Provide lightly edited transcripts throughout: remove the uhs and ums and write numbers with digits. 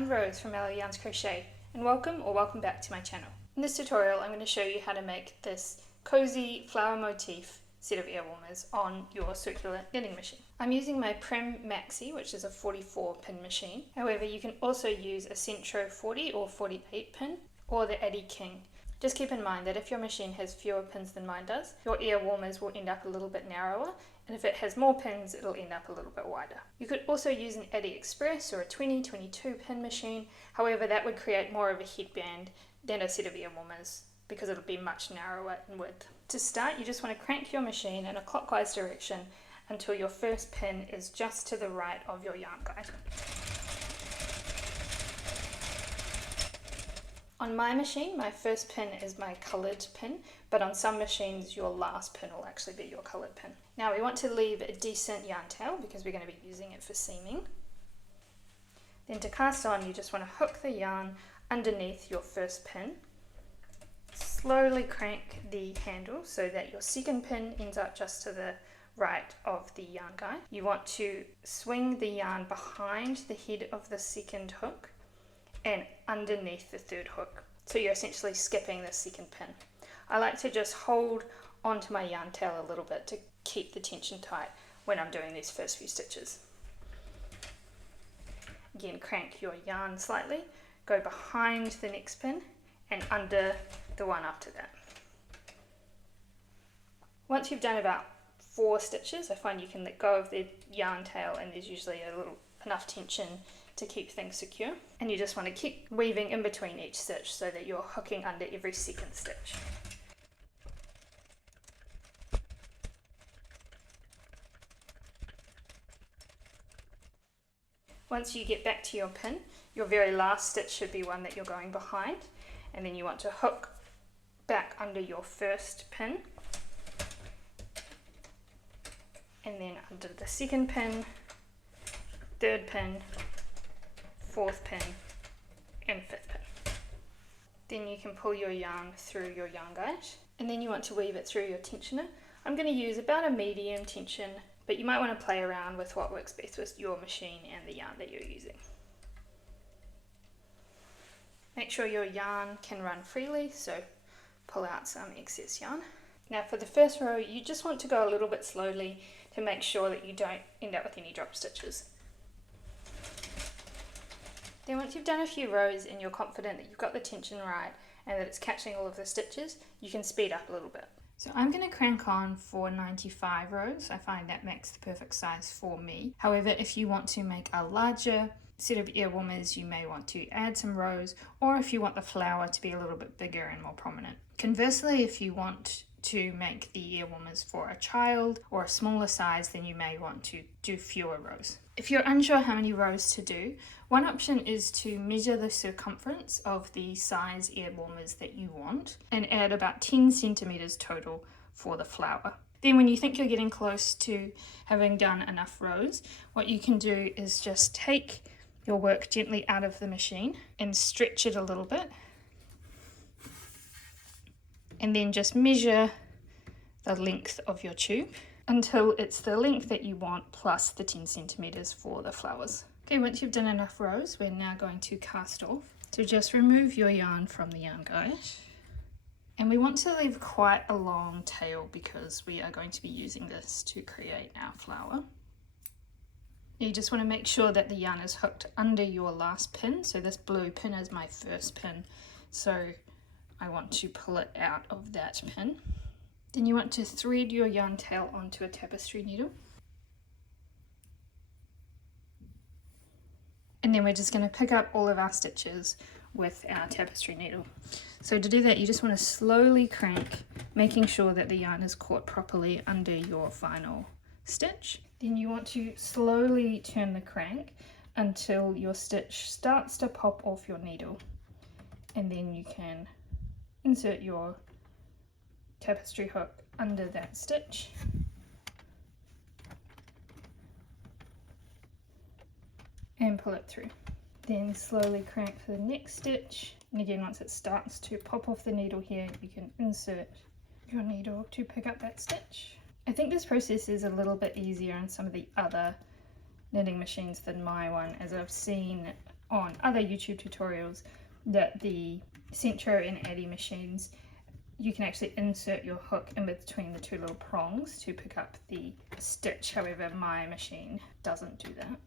I'm Rose from Ella Yarns Crochet, and welcome back to my channel. In this tutorial I'm going to show you how to make this cozy flower motif set of ear warmers on your circular knitting machine. I'm using my Prym Maxi, which is a 44 pin machine. However, you can also use a Sentro 40 or 48 pin or the Addi King. Just keep in mind that if your machine has fewer pins than mine does, your ear warmers will end up a little bit narrower, and if it has more pins, it'll end up a little bit wider. You could also use an Addi Express or a 22 pin machine, however that would create more of a headband than a set of ear warmers because it'll be much narrower in width. To start, you just want to crank your machine in a clockwise direction until your first pin is just to the right of your yarn guide. On my machine, my first pin is my coloured pin, but on some machines your last pin will actually be your coloured pin. Now we want to leave a decent yarn tail because we're going to be using it for seaming. Then to cast on, you just want to hook the yarn underneath your first pin. Slowly crank the handle so that your second pin ends up just to the right of the yarn guide. You want to swing the yarn behind the head of the second hook and underneath the third hook. So you're essentially skipping the second pin. I like to just hold onto my yarn tail a little bit to keep the tension tight when I'm doing these first few stitches. Again, crank your yarn slightly, go behind the next pin and under the one after that. Once you've done about 4 stitches, I find you can let go of the yarn tail and there's usually enough tension to keep things secure, and you just want to keep weaving in between each stitch so that you're hooking under every second stitch. Once you get back to your pin, your very last stitch should be one that you're going behind, and then you want to hook back under your first pin and then under the second pin, third pin, fourth pin and fifth pin. Then you can pull your yarn through your yarn guide and then you want to weave it through your tensioner. I'm going to use about a medium tension, but you might want to play around with what works best with your machine and the yarn that you're using. Make sure your yarn can run freely, so pull out some excess yarn. Now for the first row, you just want to go a little bit slowly to make sure that you don't end up with any drop stitches. Then once you've done a few rows and you're confident that you've got the tension right and that it's catching all of the stitches, you can speed up a little bit. So I'm going to crank on for 95 rows. I find that makes the perfect size for me. However, if you want to make a larger set of ear warmers, you may want to add some rows, or if you want the flower to be a little bit bigger and more prominent. Conversely, if you want to make the ear warmers for a child or a smaller size, then you may want to do fewer rows. If you're unsure how many rows to do, one option is to measure the circumference of the size ear warmers that you want and add about 10 centimeters total for the flower. Then when you think you're getting close to having done enough rows, what you can do is just take your work gently out of the machine and stretch it a little bit, and then just measure the length of your tube until it's the length that you want plus the 10 centimeters for the flowers. Okay, once you've done enough rows, we're now going to cast off. So just remove your yarn from the yarn guide. And we want to leave quite a long tail because we are going to be using this to create our flower. You just want to make sure that the yarn is hooked under your last pin. So this blue pin is my first pin. So I want to pull it out of that pin. Then you want to thread your yarn tail onto a tapestry needle. And then we're just going to pick up all of our stitches with our tapestry needle. So to do that, you just want to slowly crank, making sure that the yarn is caught properly under your final stitch. Then you want to slowly turn the crank until your stitch starts to pop off your needle. And then you can insert your tapestry hook under that stitch. And pull it through. Then slowly crank for the next stitch. And again, once it starts to pop off the needle here, you can insert your needle to pick up that stitch. I think this process is a little bit easier on some of the other knitting machines than my one, as I've seen on other YouTube tutorials that the Sentro and Addi machines, you can actually insert your hook in between the two little prongs to pick up the stitch. However, my machine doesn't do that.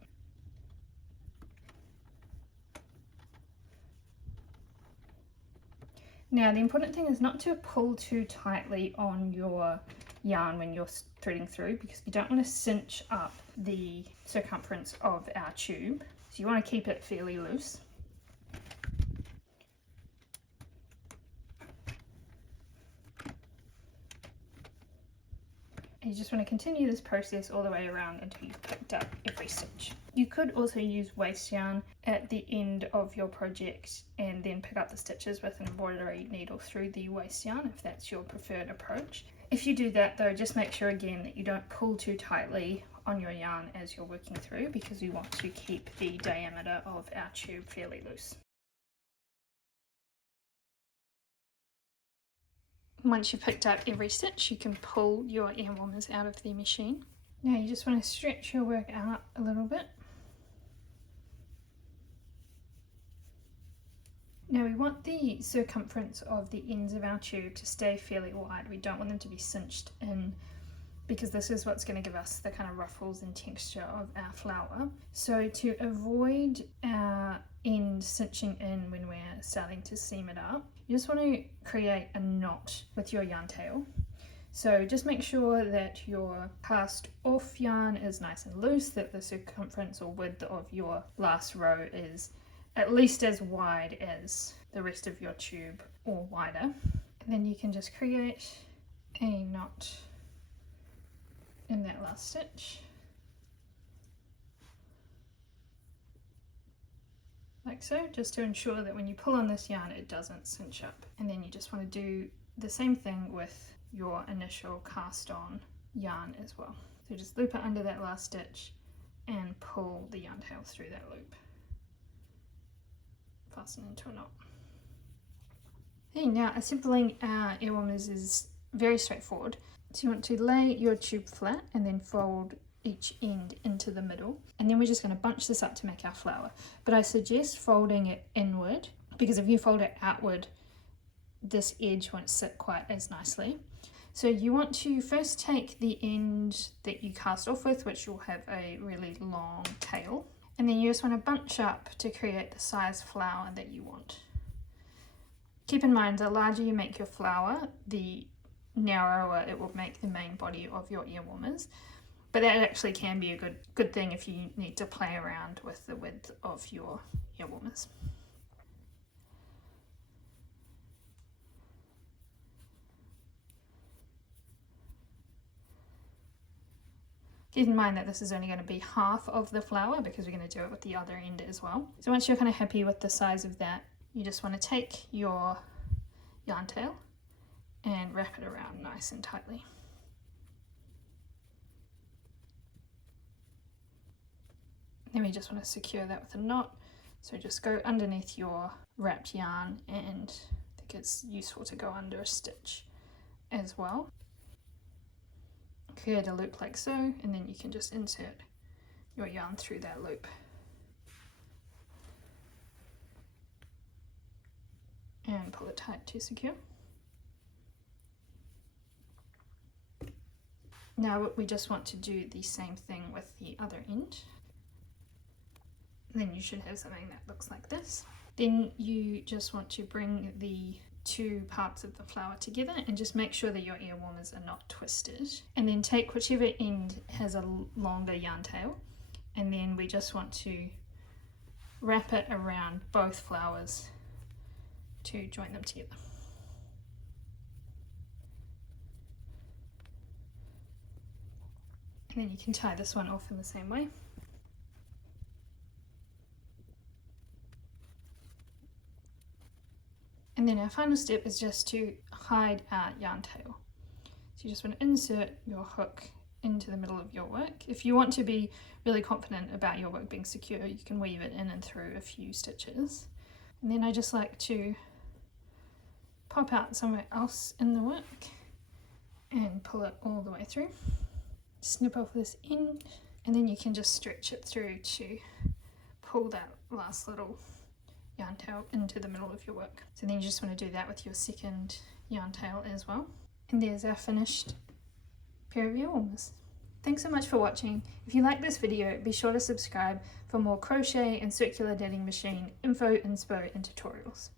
Now the important thing is not to pull too tightly on your yarn when you're threading through, because you don't want to cinch up the circumference of our tube. So you want to keep it fairly loose. And you just want to continue this process all the way around until you've picked up every stitch. You could also use waste yarn at the end of your project and then pick up the stitches with an embroidery needle through the waste yarn if that's your preferred approach. If you do that though, just make sure again that you don't pull too tightly on your yarn as you're working through, because we want to keep the diameter of our tube fairly loose. Once you've picked up every stitch, you can pull your ear warmers out of the machine. Now you just want to stretch your work out a little bit. Now we want the circumference of the ends of our tube to stay fairly wide. We don't want them to be cinched in, because this is what's going to give us the kind of ruffles and texture of our flower. So to avoid our end cinching in when we're starting to seam it up, you just want to create a knot with your yarn tail. So just make sure that your cast off yarn is nice and loose, that the circumference or width of your last row is at least as wide as the rest of your tube or wider. And then you can just create a knot in that last stitch. Like so, just to ensure that when you pull on this yarn it doesn't cinch up. And then you just want to do the same thing with your initial cast on yarn as well. So just loop it under that last stitch and pull the yarn tail through that loop. Fasten into a knot. Okay, now assembling our ear warmers is very straightforward. So you want to lay your tube flat and then fold each end into the middle, and then we're just going to bunch this up to make our flower. But I suggest folding it inward, because if you fold it outward this edge won't sit quite as nicely. So you want to first take the end that you cast off with, which will have a really long tail, and then you just want to bunch up to create the size flower that you want. Keep in mind, the larger you make your flower, the narrower it will make the main body of your ear warmers. But that actually can be a good thing if you need to play around with the width of your ear warmers. Keep in mind that this is only going to be half of the flower, because we're going to do it with the other end as well. So once you're kind of happy with the size of that, you just want to take your yarn tail and wrap it around nice and tightly. Then we just want to secure that with a knot. So just go underneath your wrapped yarn, and I think it's useful to go under a stitch as well. Create a loop like so, and then you can just insert your yarn through that loop. And pull it tight to secure. Now we just want to do the same thing with the other end. Then you should have something that looks like this. Then you just want to bring the two parts of the flower together and just make sure that your ear warmers are not twisted. And then take whichever end has a longer yarn tail, and then we just want to wrap it around both flowers to join them together. And then you can tie this one off in the same way. And then our final step is just to hide our yarn tail. So you just want to insert your hook into the middle of your work. If you want to be really confident about your work being secure, you can weave it in and through a few stitches. And then I just like to pop out somewhere else in the work and pull it all the way through. Snip off this end, and then you can just stretch it through to pull that last little yarn tail into the middle of your work. So then you just want to do that with your second yarn tail as well. And there's our finished pair of earwarmers. Thanks so much for watching. If you like this video, be sure to subscribe for more crochet and circular netting machine info, inspo and tutorials.